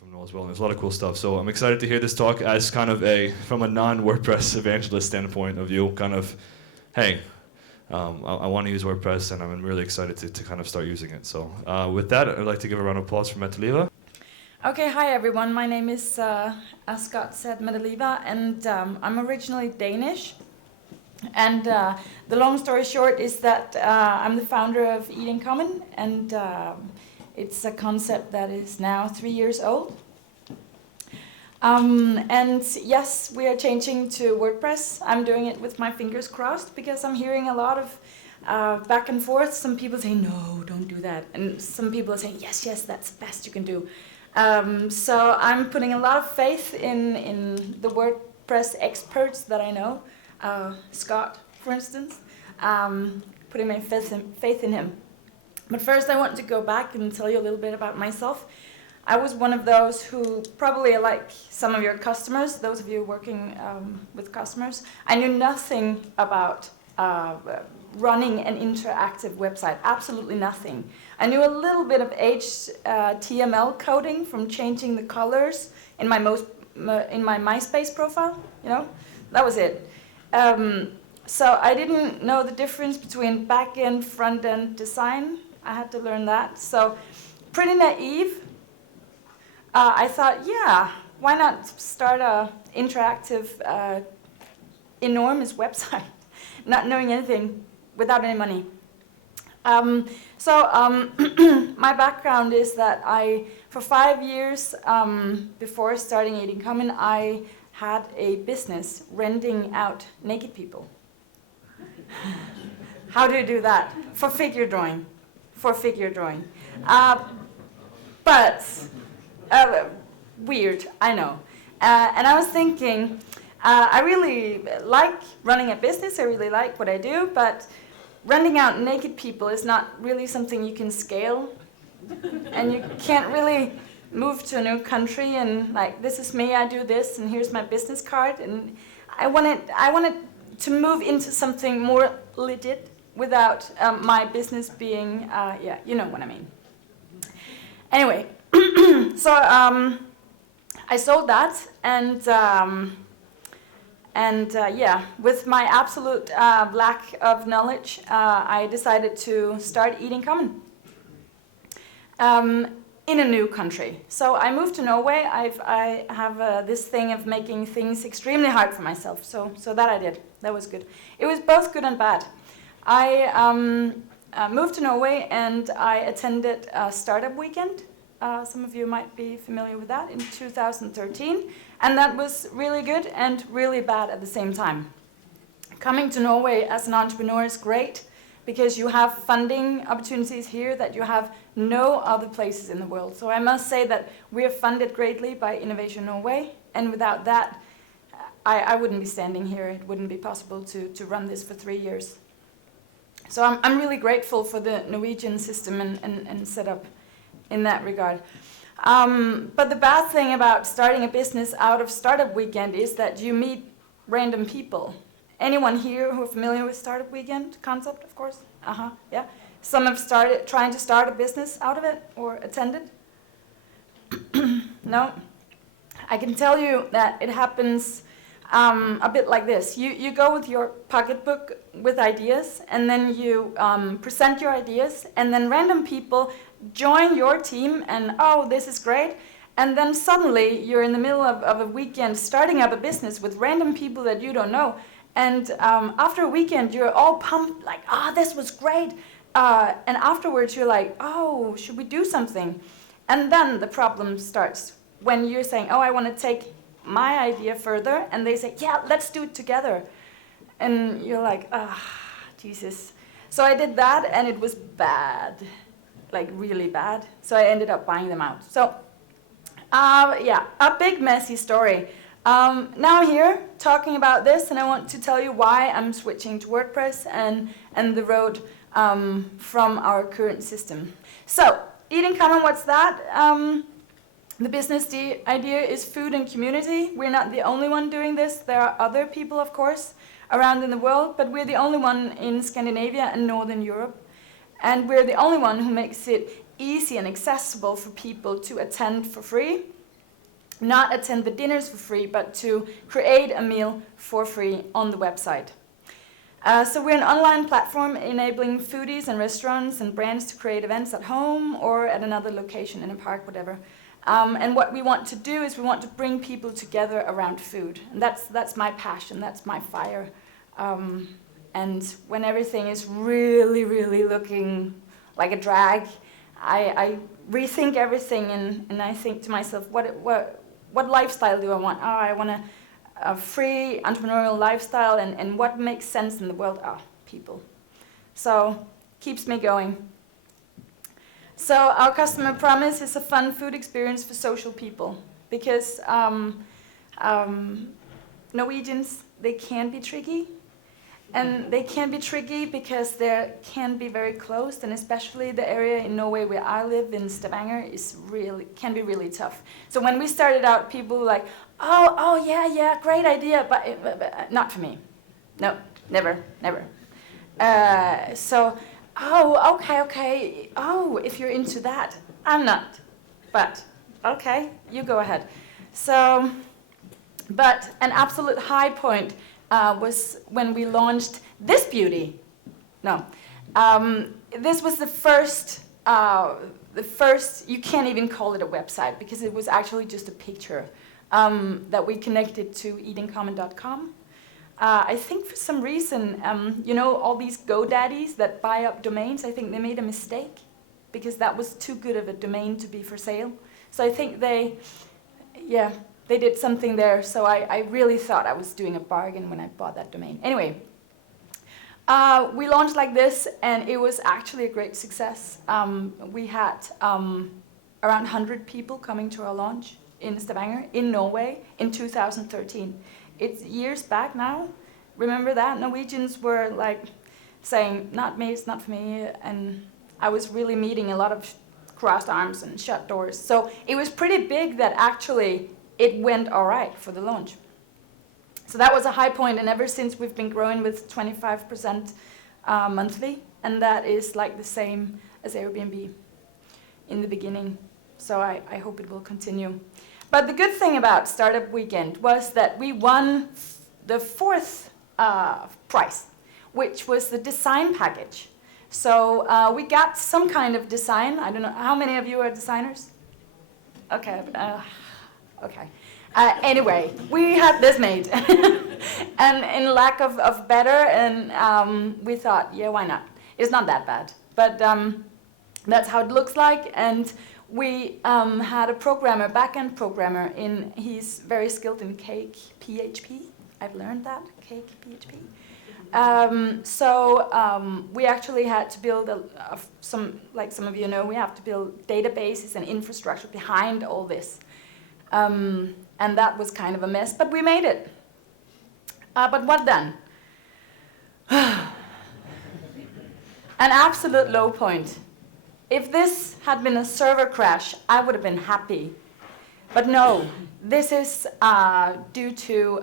from Noel as well. And there's a lot of cool stuff. So I'm excited to hear this talk as kind of from a non-WordPress evangelist standpoint of view, kind of, hey, I want to use WordPress and I'm really excited to kind of start using it. So with that, I'd like to give a round of applause for Metteliva. Okay, hi everyone. My name is, as Scott said, Metteliva, and I'm originally Danish. And the long story short is that I'm the founder of EatinCommon, and it's a concept that is now 3 years old. And yes, we are changing to WordPress. I'm doing it with my fingers crossed because I'm hearing a lot of back and forth. Some people say, no, don't do that. And some people are saying, yes, yes, that's the best you can do. So I'm putting a lot of faith in the WordPress experts that I know. Scott, for instance, putting my faith in him. But first I want to go back and tell you a little bit about myself. I was one of those who, probably like some of your customers, those of you working with customers, I knew nothing about running an interactive website, absolutely nothing. I knew a little bit of HTML coding from changing the colors in my MySpace profile, you know, that was it. So I didn't know the difference between back-end, front-end design. I had to learn that. So pretty naive. I thought, yeah, why not start a interactive, enormous website, not knowing anything, without any money. My background is that for 5 years before starting EatinCommon, I had a business renting out naked people. How do you do that? For figure drawing. Weird, I know. And I was thinking, I really like running a business, I really like what I do, but renting out naked people is not really something you can scale. And you can't really move to a new country and like, this is me, I do this, and here's my business card. And I wanted to move into something more legit without my business being, yeah, you know what I mean. Anyway, so I sold that, and yeah, with my absolute lack of knowledge, I decided to start EatinCommon. In a new country. So I moved to Norway. I have this thing of making things extremely hard for myself. So that I did. That was good. It was both good and bad. I moved to Norway and I attended a startup weekend. Some of you might be familiar with that, in 2013. And that was really good and really bad at the same time. Coming to Norway as an entrepreneur is great, because you have funding opportunities here that you have no other places in the world. So I must say that we are funded greatly by Innovasjon Norway, and without that, I wouldn't be standing here. It wouldn't be possible to run this for 3 years. So I'm really grateful for the Norwegian system and setup in that regard. But the bad thing about starting a business out of Startup Weekend is that you meet random people. Anyone here who are familiar with Startup Weekend concept, of course? Yeah. Some have trying to start a business out of it or attended? No? I can tell you that it happens a bit like this. You go with your pocketbook with ideas, and then you present your ideas, and then random people join your team, and oh, this is great. And then suddenly you're in the middle of a weekend starting up a business with random people that you don't know. And after a weekend, you're all pumped, like, this was great. And afterwards, you're like, oh, should we do something? And then the problem starts when you're saying, oh, I want to take my idea further. And they say, yeah, let's do it together. And you're like, Jesus. So I did that, and it was bad, like really bad. So I ended up buying them out. So, yeah, a big messy story. Now I'm here talking about this, and I want to tell you why I'm switching to WordPress and the road from our current system. So, EatinCommon, what's that? The business idea is food and community. We're not the only one doing this. There are other people, of course, around in the world, but we're the only one in Scandinavia and Northern Europe. And we're the only one who makes it easy and accessible for people to attend for free. not attend the dinners for free, but to create a meal for free on the website. So we're an online platform enabling foodies and restaurants and brands to create events at home or at another location in a park, whatever. And what we want to do is we want to bring people together around food. And that's my passion, that's my fire. And when everything is really, really looking like a drag, I rethink everything and I think to myself, what lifestyle do I want? Oh, I want a free entrepreneurial lifestyle, and what makes sense in the world? Oh, people. So, keeps me going. So our customer promise is a fun food experience for social people, because Norwegians, they can be tricky. And they can be tricky because they can be very closed, and especially the area in Norway where I live, in Stavanger, can be really tough. So when we started out, people were like, oh yeah, great idea, but not for me. No, never. So, okay. Oh, if you're into that, I'm not. But okay, you go ahead. So, but an absolute high point was when we launched this beauty. No, this was the first, you can't even call it a website because it was actually just a picture that we connected to EatinCommon.com. I think for some reason, all these GoDaddies that buy up domains, I think they made a mistake because that was too good of a domain to be for sale. So I think they did something there, so I really thought I was doing a bargain when I bought that domain. Anyway, we launched like this, and it was actually a great success. We had around 100 people coming to our launch in Stavanger, in Norway, in 2013. It's years back now. Remember that? Norwegians were like saying, not me, it's not for me, and I was really meeting a lot of crossed arms and shut doors. So it was pretty big that actually it went all right for the launch. So that was a high point, and ever since we've been growing with 25% monthly, and that is like the same as Airbnb in the beginning. So I hope it will continue. But the good thing about Startup Weekend was that we won the fourth prize, which was the design package. So we got some kind of design. I don't know, how many of you are designers? Okay. Okay. Anyway, we had this made, and in lack of better, and we thought, yeah, why not? It's not that bad, but that's how it looks like. And we had a programmer, back-end programmer, he's very skilled in cake PHP. I've learned that, cake PHP. We actually had to build like some of you know, we have to build databases and infrastructure behind all this. And that was kind of a mess, but we made it. But what then? An absolute low point. If this had been a server crash, I would have been happy. But no, this is due to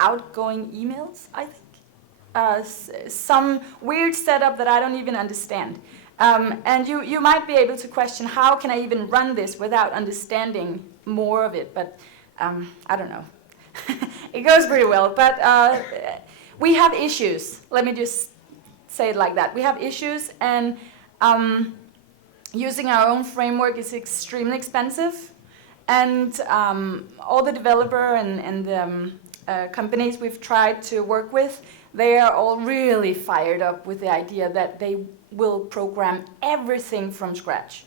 outgoing emails, I think. Some weird setup that I don't even understand. And you might be able to question, how can I even run this without understanding more of it? But I don't know. It goes pretty well. But we have issues. Let me just say it like that. We have issues, and using our own framework is extremely expensive. And all the developer and the companies we've tried to work with, they are all really fired up with the idea that they will program everything from scratch.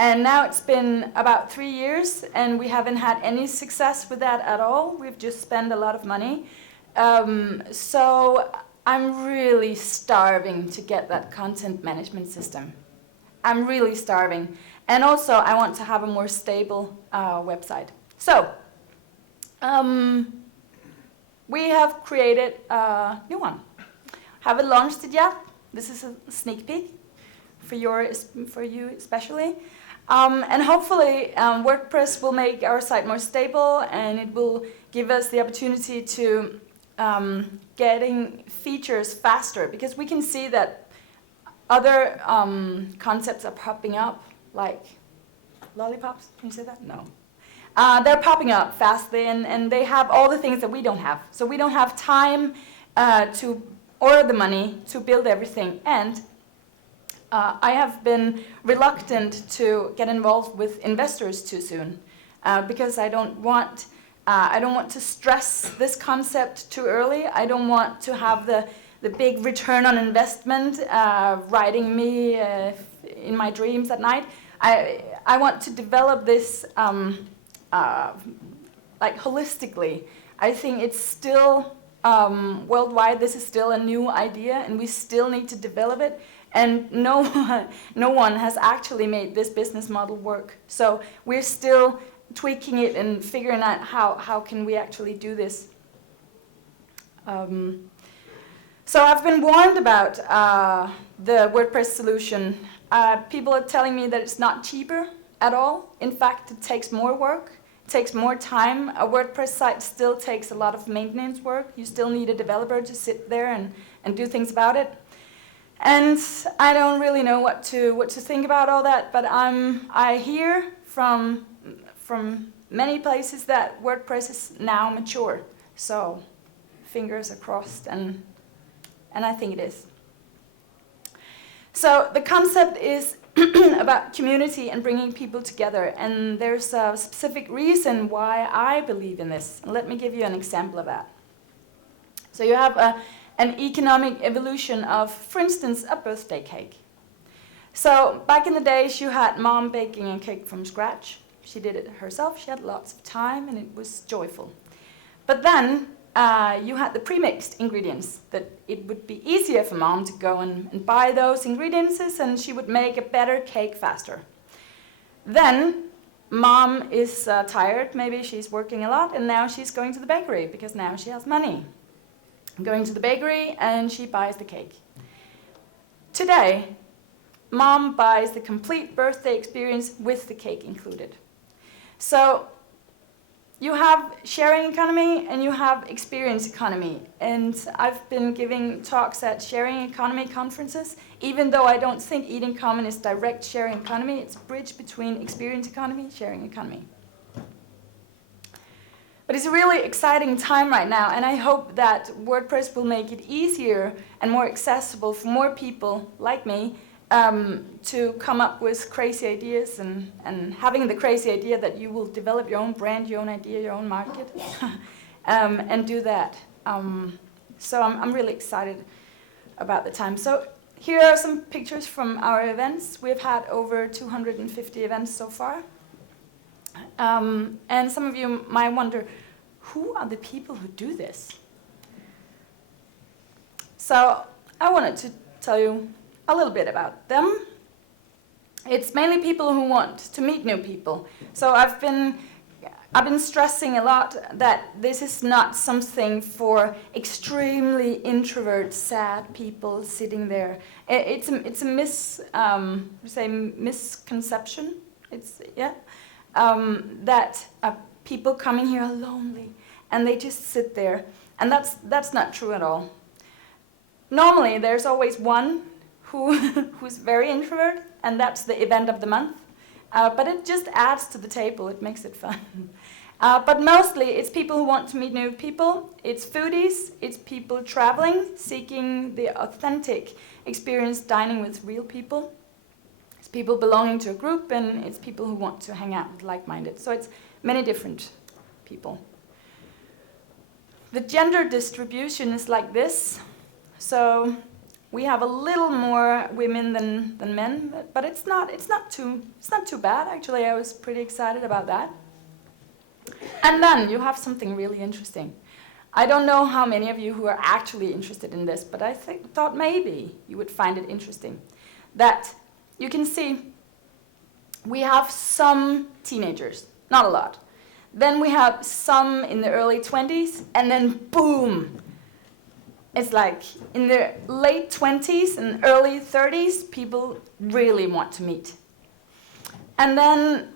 And now it's been about 3 years, and we haven't had any success with that at all. We've just spent a lot of money. So I'm really starving to get that content management system. I'm really starving. And also, I want to have a more stable website. So, we have created a new one. Haven't launched it yet. This is a sneak peek for you especially. And hopefully, WordPress will make our site more stable, and it will give us the opportunity to getting features faster, because we can see that other concepts are popping up, like lollipops. Can you say that? No. they're popping up fastly, and they have all the things that we don't have. So we don't have time or the money to build everything. And I have been reluctant to get involved with investors too soon because I don't want to stress this concept too early. I don't want to have the big return on investment riding me in my dreams at night. I want to develop this like holistically. I think it's still worldwide. This is still a new idea, and we still need to develop it. And no one has actually made this business model work. So we're still tweaking it and figuring out how can we actually do this. So I've been warned about the WordPress solution. People are telling me that it's not cheaper at all. In fact, it takes more work. It takes more time. A WordPress site still takes a lot of maintenance work. You still need a developer to sit there and do things about it. And I don't really know what to think about all that, but I hear from many places that WordPress is now mature. So fingers are crossed, and I think it is. So the concept is about community and bringing people together, and there's a specific reason why I believe in this. Let me give you an example of that. So you have an economic evolution of, for instance, a birthday cake. So back in the days, you had mom baking a cake from scratch. She did it herself. She had lots of time, and it was joyful. But then you had the pre-mixed ingredients, that it would be easier for mom to go and buy those ingredients, and she would make a better cake faster. Then mom is tired. Maybe she's working a lot, and now she's going to the bakery because now she has money. Going to the bakery, and she buys the cake. Today, mom buys the complete birthday experience with the cake included. So you have sharing economy and you have experience economy. And I've been giving talks at sharing economy conferences, even though I don't think EatinCommon is direct sharing economy. It's a bridge between experience economy and sharing economy. But it's a really exciting time right now, and I hope that WordPress will make it easier and more accessible for more people like me to come up with crazy ideas and having the crazy idea that you will develop your own brand, your own idea, your own market, and do that. So I'm really excited about the time. So here are some pictures from our events. We've had over 250 events so far. And some of you might wonder, who are the people who do this? So I wanted to tell you a little bit about them. It's mainly people who want to meet new people. So I've been stressing a lot that this is not something for extremely introvert, sad people sitting there. It's a misconception. That people coming here are lonely and they just sit there, and that's not true at all. Normally there's always one who's very introvert, and that's the event of the month, but it just adds to the table. It makes it fun. But mostly it's people who want to meet new people. It's foodies, it's people traveling, seeking the authentic experience, dining with real people. It's people belonging to a group, and it's people who want to hang out with like-minded. So it's many different people. The gender distribution is like this. So we have a little more women than men, but it's not too bad. Actually, I was pretty excited about that. And then you have something really interesting. I don't know how many of you who are actually interested in this, but I thought maybe you would find it interesting. That you can see we have some teenagers, not a lot. Then we have some in the early 20s, and then boom! It's like in the late 20s and early 30s, people really want to meet. And then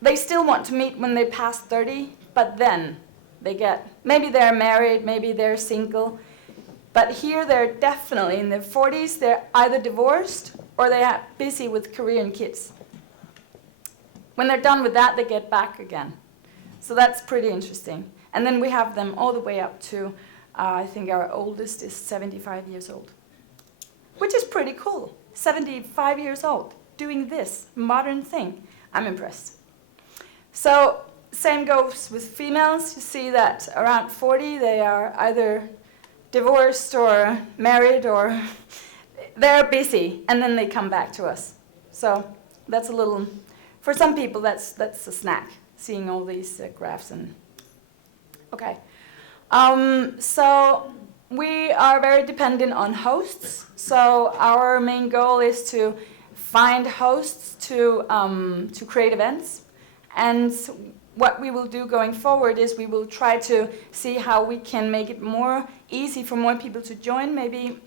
they still want to meet when they pass 30, but then maybe they're married, maybe they're single, but here they're definitely in their 40s, they're either divorced or they are busy with career and kids. When they're done with that, they get back again. So that's pretty interesting. And then we have them all the way up to, I think our oldest is 75 years old, which is pretty cool. 75 years old, doing this modern thing. I'm impressed. So same goes with females. You see that around 40, they are either divorced or married, or they're busy, and then they come back to us. So that's a little, for some people, that's a snack, seeing all these graphs. And okay, so we are very dependent on hosts. So our main goal is to find hosts to create events. And what we will do going forward is we will try to see how we can make it more easy for more people to join. Maybe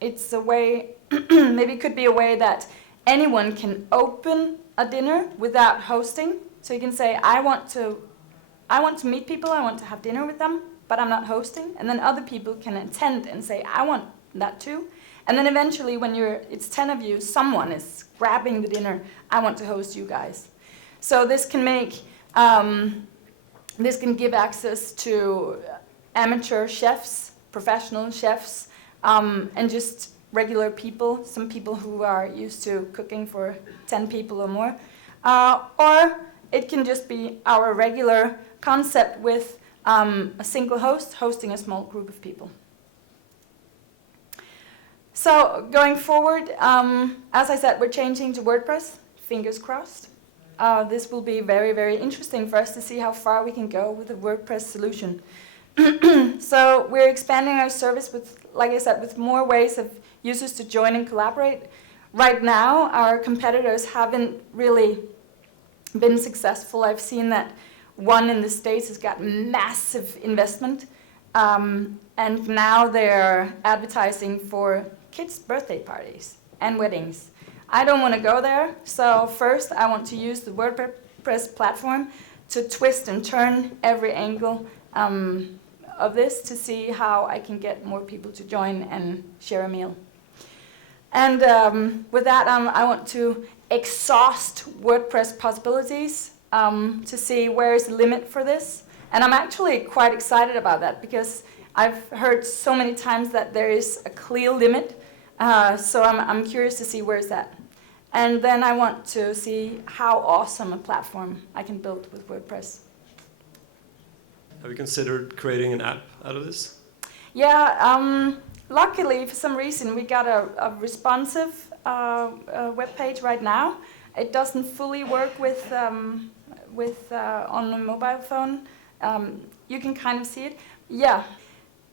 it's a way, maybe it could be a way that anyone can open a dinner without hosting. So you can say, I want to meet people, I want to have dinner with them, but I'm not hosting. And then other people can attend and say, I want that too. And then eventually when it's 10 of you, someone is grabbing the dinner, I want to host you guys. So this can make, this can give access to amateur chefs, professional chefs, and just regular people, some people who are used to cooking for 10 people or more. Or it can just be our regular concept with a single host hosting a small group of people. So going forward, as I said, we're changing to WordPress, fingers crossed. This will be very, very interesting for us to see how far we can go with the WordPress solution. So we're expanding our service with, like I said, with more ways of users to join and collaborate. Right now, our competitors haven't really been successful. I've seen that one in the States has got massive investment, and now they're advertising for kids' birthday parties and weddings. I don't want to go there, so first I want to use the WordPress platform to twist and turn every angle of this to see how I can get more people to join and share a meal. And with that, I want to exhaust WordPress possibilities to see where is the limit for this. And I'm actually quite excited about that because I've heard so many times that there is a clear limit. So I'm curious to see where is that. And then I want to see how awesome a platform I can build with WordPress. Have you considered creating an app out of this? Yeah, luckily for some reason we got a responsive web page right now. It doesn't fully work with on a mobile phone. You can kind of see it. Yeah.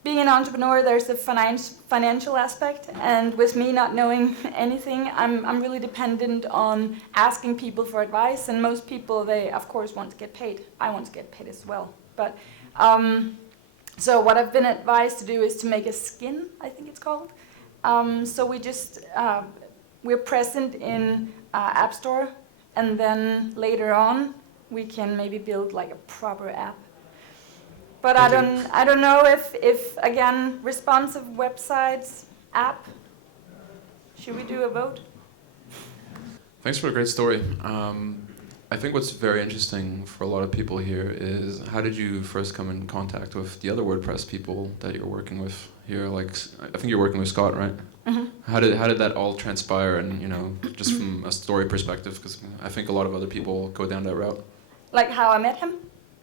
Being an entrepreneur, there's a financial aspect, and with me not knowing anything, I'm really dependent on asking people for advice, and most people, they of course want to get paid. I want to get paid as well. But so what I've been advised to do is to make a skin, I think it's called. So we're present in App Store, and then later on we can maybe build like a proper app. But I don't know if again, responsive websites, app, should we do a vote? Thanks for a great story. I think what's very interesting for a lot of people here is how did you first come in contact with the other WordPress people that you're working with here? Like, I think you're working with Scott, right? Mm-hmm. How did that all transpire? And just from a story perspective, because I think a lot of other people go down that route. Like how I met him?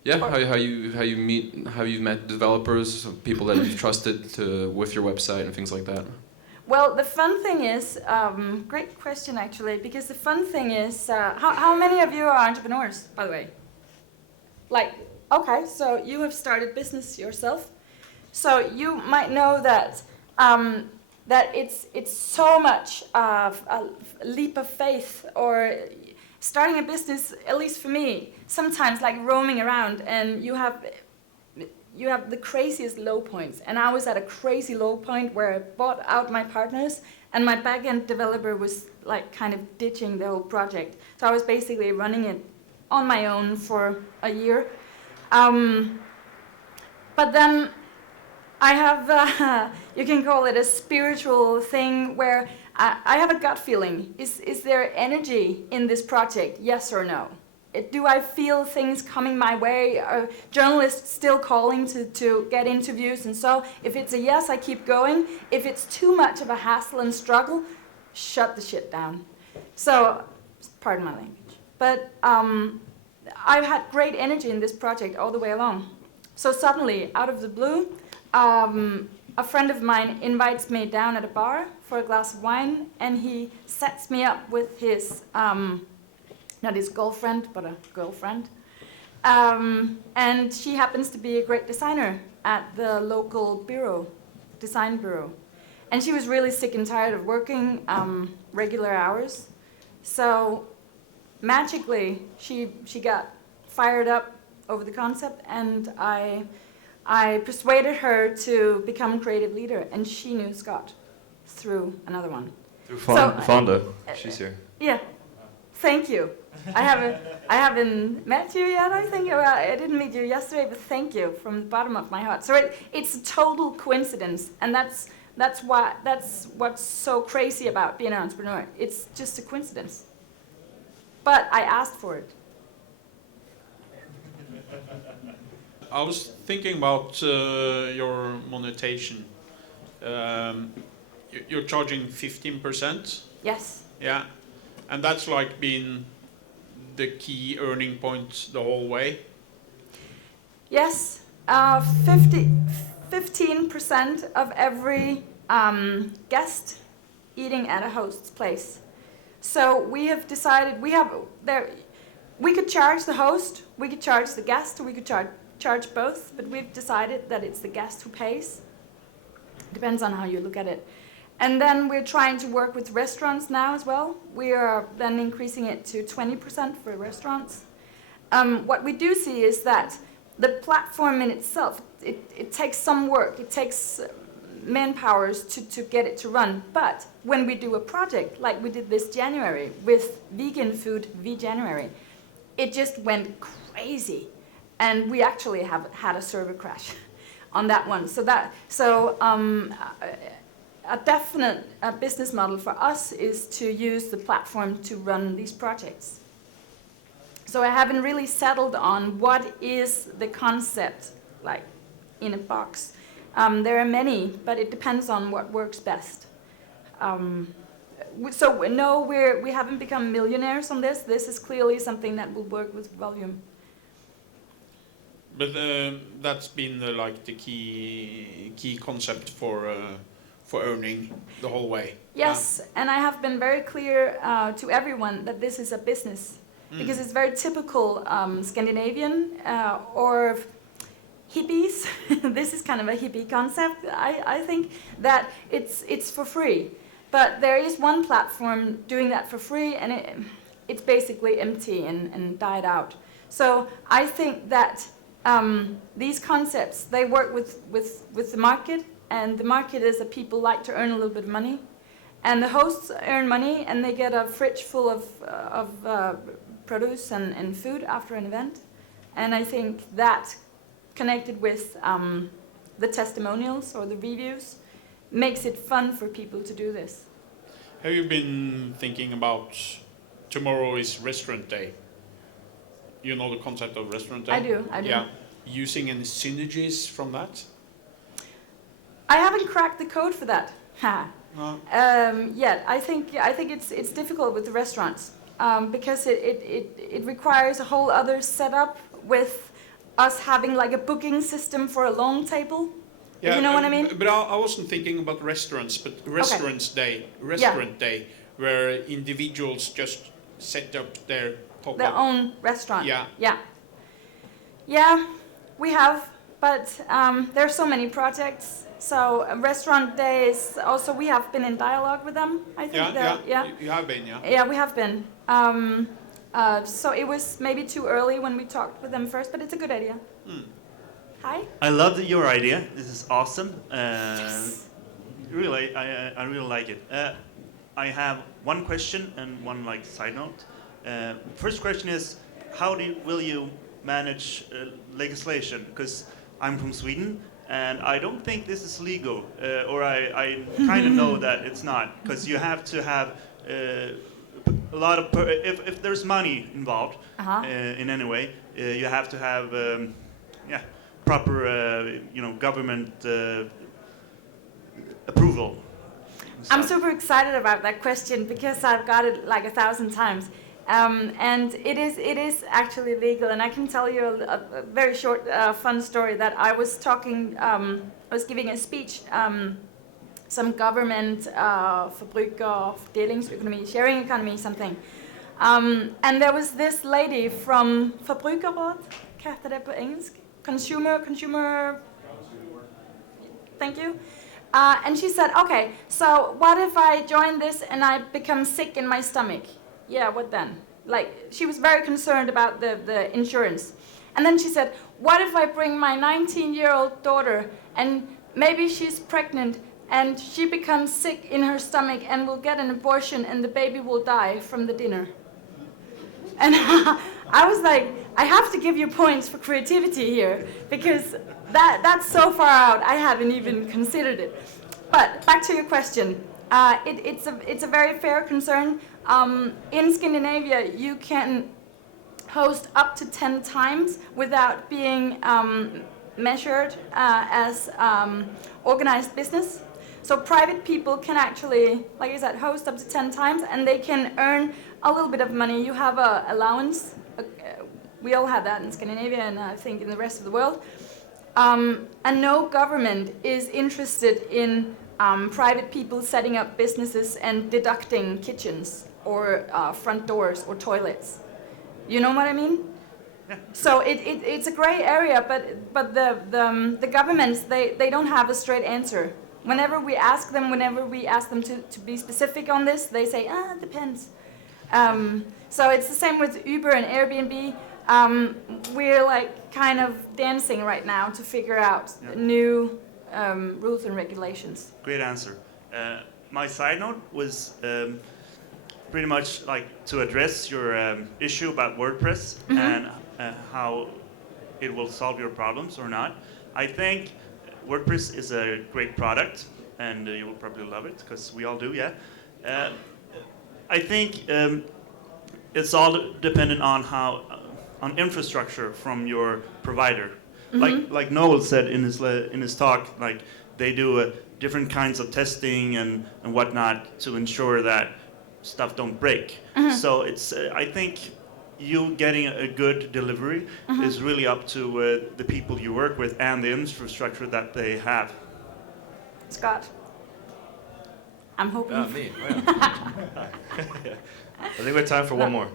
Yeah, how you've met developers, people that you've trusted with your website and things like that. Well, the fun thing is, great question actually, because the fun thing is, how many of you are entrepreneurs, by the way? Like, okay, so you have started business yourself, so you might know that that it's so much of a leap of faith, or starting a business, at least for me, sometimes like roaming around, and you have the craziest low points. And I was at a crazy low point where I bought out my partners, and my back-end developer was like kind of ditching the whole project. So I was basically running it on my own for a year. But then I have, you can call it a spiritual thing where I have a gut feeling. Is there energy in this project, yes or no? do I feel things coming my way? Are journalists still calling to get interviews? And so if it's a yes, I keep going. If it's too much of a hassle and struggle, shut the shit down. So, pardon my language. But I've had great energy in this project all the way along. So suddenly, out of the blue, a friend of mine invites me down at a bar for a glass of wine, and he sets me up with his, not his girlfriend, but a girlfriend. And she happens to be a great designer at the local design bureau. And she was really sick and tired of working regular hours. So magically, she got fired up over the concept, and I persuaded her to become creative leader, and she knew Scott through another one. Through So, Fonda, she's here. Yeah, thank you. I haven't met you yet. I think I didn't meet you yesterday, but thank you from the bottom of my heart. So it's a total coincidence, and that's what's so crazy about being an entrepreneur. It's just a coincidence. But I asked for it. I was thinking about your monetization. You're charging 15%. Yes. Yeah, and that's like been the key earning point the whole way. Yes. 15% of every guest eating at a host's place. So we have decided we could charge the host, we could charge the guest, or we could charge both, but we've decided that it's the guest who pays. Depends on how you look at it. And then we're trying to work with restaurants now as well. We are then increasing it to 20% for restaurants. What we do see is that the platform in itself, it takes some work. It takes manpowers to get it to run. But when we do a project, like we did this January with vegan food, January, it just went crazy. And we actually have had a server crash on that one. A definite business model for us is to use the platform to run these projects. So I haven't really settled on what is the concept, like in a box. There are many, but it depends on what works best. So no, we haven't become millionaires on this. This is clearly something that will work with volume. But that's been the key concept for earning the whole way. Yes, and I have been very clear to everyone that this is a business, because it's very typical Scandinavian or hippies. This is kind of a hippie concept. I think that it's for free, but there is one platform doing that for free, and it's basically empty and died out. So I think that these concepts, they work with the market, and the market is that people like to earn a little bit of money, and the hosts earn money, and they get a fridge full of produce and food after an event. And I think that, connected with the testimonials or the reviews, makes it fun for people to do this. Have you been thinking about tomorrow is restaurant day? You know the concept of restaurant day? I do. Yeah. Using any synergies from that? I haven't cracked the code for that. No. Yet. I think it's difficult with the restaurants because it requires a whole other setup with us having like a booking system for a long table. Yeah, you know what I mean? But I wasn't thinking about restaurants, but restaurant day, where individuals just set up their pop-up. Their own restaurant. Yeah. Yeah, we have, but there are so many projects. So restaurant days, also we have been in dialogue with them. I think You have been, yeah. Yeah, we have been. So it was maybe too early when we talked with them first, but it's a good idea. Hi. I love your idea. This is awesome. Yes. Really, I really like it. I have one question and one side note. First question is, how will you manage legislation? Because I'm from Sweden, and I don't think this is legal, or I kind of know that it's not, because you have to have a lot of if there's money involved in any way, you have to have proper government approval. I'm super excited about that question because I've got it like 1,000 times. And it is actually legal, and I can tell you a very short, fun story that I was talking. I was giving a speech, some government, forbruker, fordelingsøkonomi, sharing economy, something. And there was this lady from Forbrukerråd, hvad heter det på engelsk? Consumer. Thank you. And she said, okay, so what if I join this and I become sick in my stomach? Yeah, what then? Like, she was very concerned about the insurance. And then she said, what if I bring my 19-year-old daughter and maybe she's pregnant and she becomes sick in her stomach and will get an abortion and the baby will die from the dinner? And I was like, I have to give you points for creativity here because that's so far out, I haven't even considered it. But back to your question, it's a very fair concern. In Scandinavia, you can host up to 10 times without being measured as organized business. So private people can actually, like I said, host up to 10 times, and they can earn a little bit of money. You have an allowance. We all have that in Scandinavia, and I think in the rest of the world. And no government is interested in private people setting up businesses and deducting kitchens or front doors or toilets. You know what I mean? Yeah. So it's a gray area, but the governments, they don't have a straight answer. Whenever we ask them to be specific on this, they say, it depends. So it's the same with Uber and Airbnb. We're like kind of dancing right now to figure out new rules and regulations. Great answer. My side note was pretty much like to address your issue about WordPress and how it will solve your problems or not. I think WordPress is a great product, and you will probably love it because we all do, yeah. I think it's all dependent on on infrastructure from your provider. Like Noel said in his talk, like they do different kinds of testing and whatnot to ensure that stuff don't break. So it's I think you getting a good delivery is really up to the people you work with and the infrastructure that they have. Scott, I'm hoping. Me. I think we have time for one more.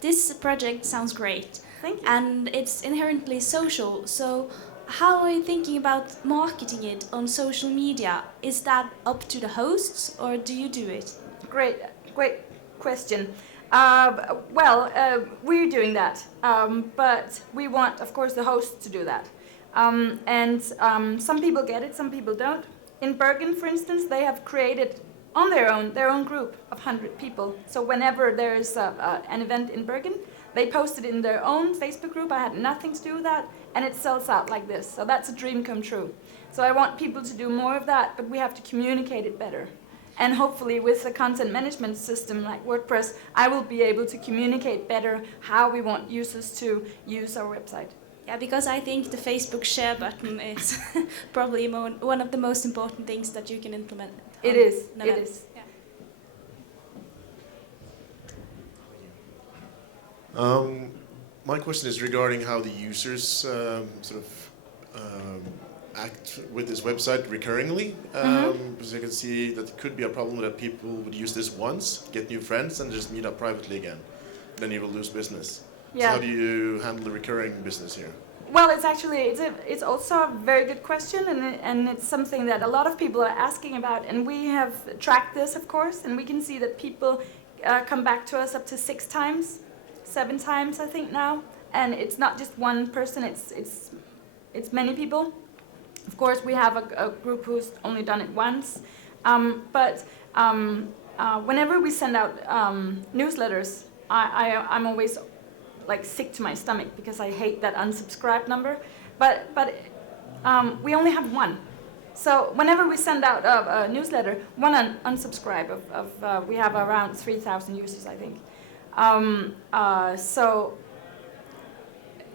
This project sounds great. Thank you. And it's inherently social. So how are you thinking about marketing it on social media? Is that up to the hosts or do you do it? Great question. We're doing that, but we want, of course, the hosts to do that. Some people get it, some people don't. In Bergen, for instance, they have created on their own group of 100 people. So whenever there is an event in Bergen, they post it in their own Facebook group. I had nothing to do with that, and it sells out like this. So that's a dream come true. So I want people to do more of that, but we have to communicate it better. And hopefully with a content management system like WordPress, I will be able to communicate better how we want users to use our website. Yeah, because I think the Facebook share button is probably one of the most important things that you can implement. It is. It is. Yeah. My question is regarding how the users act with this website recurringly. Because I can see that it could be a problem that people would use this once, get new friends, and just meet up privately again. Then you will lose business. Yeah. So how do you handle the recurring business here? Well, it's also a very good question, and it's something that a lot of people are asking about, and we have tracked this, of course, and we can see that people come back to us up to 6 times, 7 times, I think now, and it's not just one person; it's many people. Of course, we have a group who's only done it once, but whenever we send out newsletters, I'm always like sick to my stomach because I hate that unsubscribe number. But we only have one, So whenever we send out a newsletter, one unsubscribe we have around 3,000 users, I think. So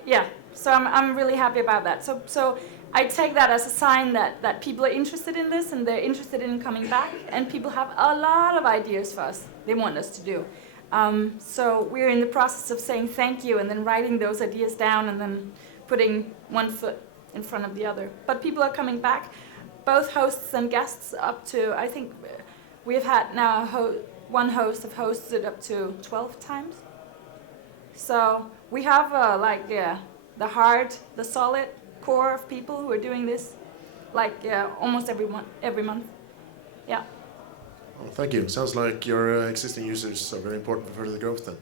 yeah, so I'm really happy about that. So I take that as a sign that people are interested in this and they're interested in coming back, and people have a lot of ideas for us they want us to do. So we're in the process of saying thank you and then writing those ideas down and then putting one foot in front of the other. But people are coming back, both hosts and guests, up to, I think we've had now one host have hosted up to 12 times. So we have the solid core of people who are doing this almost every month. Yeah. Well, thank you. Sounds like your existing users are very important for further growth then.